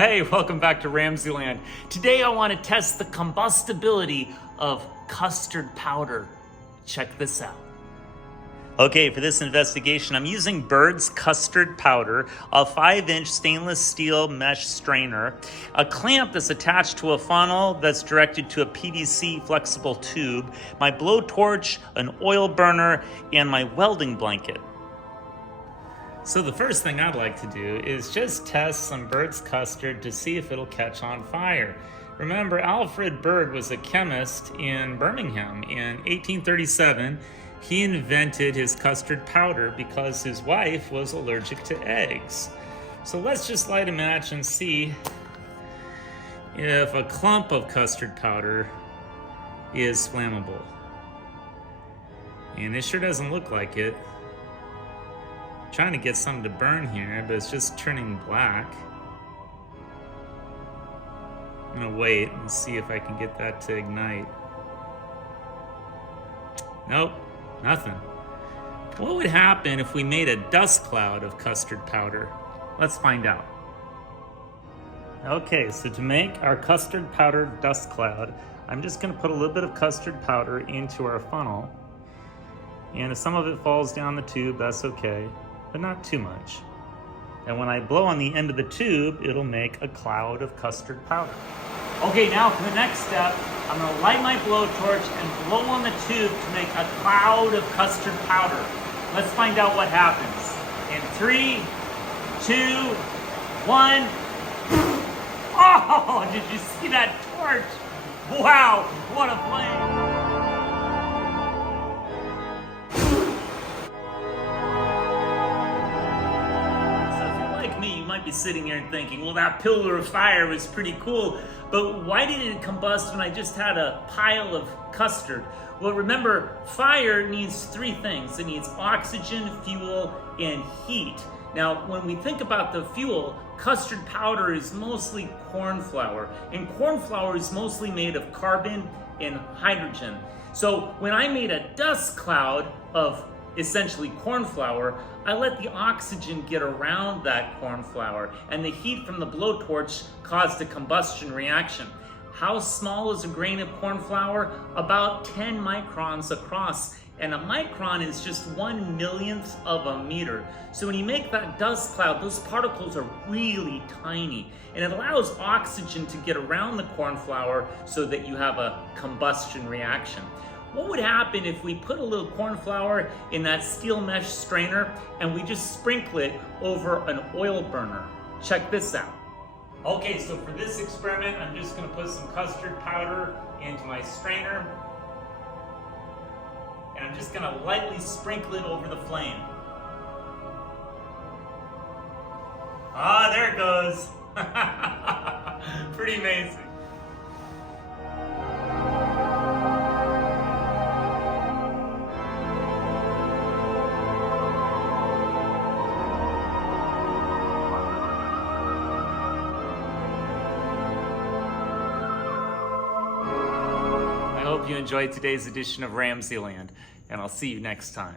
Hey, welcome back to RamZland. Today I want to test the combustibility of custard powder. Check this out. Okay, for this investigation, I'm using Bird's custard powder, a 5-inch stainless steel mesh strainer, a clamp that's attached to a funnel that's directed to a PVC flexible tube, my blowtorch, an oil burner, and my welding blanket. So the first thing I'd like to do is just test some Bird's custard to see if it'll catch on fire. Remember, Alfred Bird was a chemist in Birmingham. In 1837, he invented his custard powder because his wife was allergic to eggs. So let's just light a match and see if a clump of custard powder is flammable. And it sure doesn't look like it. Trying to get something to burn here, but it's just turning black. I'm gonna wait and see if I can get that to ignite. Nope, nothing. What would happen if we made a dust cloud of custard powder? Let's find out. Okay, so to make our custard powder dust cloud, I'm just gonna put a little bit of custard powder into our funnel. And if some of it falls down the tube, that's okay, but not too much. And when I blow on the end of the tube, it'll make a cloud of custard powder. Okay, now for the next step, I'm gonna light my blowtorch and blow on the tube to make a cloud of custard powder. Let's find out what happens. In 3, 2, 1. Oh, did you see that torch? Wow, what a flame. Might be sitting here and thinking, well, that pillar of fire was pretty cool, but why didn't it combust when I just had a pile of custard? Well, remember, fire needs 3 things. It needs oxygen, fuel, and heat. Now, when we think about the fuel, custard powder is mostly corn flour, and corn flour is mostly made of carbon and hydrogen. So when I made a dust cloud of essentially corn flour, I let the oxygen get around that corn flour, and the heat from the blowtorch caused a combustion reaction. How small is a grain of corn flour? About 10 microns across, and a micron is just 1/1,000,000th of a meter. So when you make that dust cloud, those particles are really tiny, and it allows oxygen to get around the corn flour so that you have a combustion reaction. What would happen if we put a little corn flour in that steel mesh strainer and we just sprinkle it over an oil burner? Check this out. Okay, so for this experiment, I'm just gonna put some custard powder into my strainer, and I'm just gonna lightly sprinkle it over the flame. Ah, there it goes. Pretty amazing. I hope you enjoyed today's edition of RamZland, and I'll see you next time.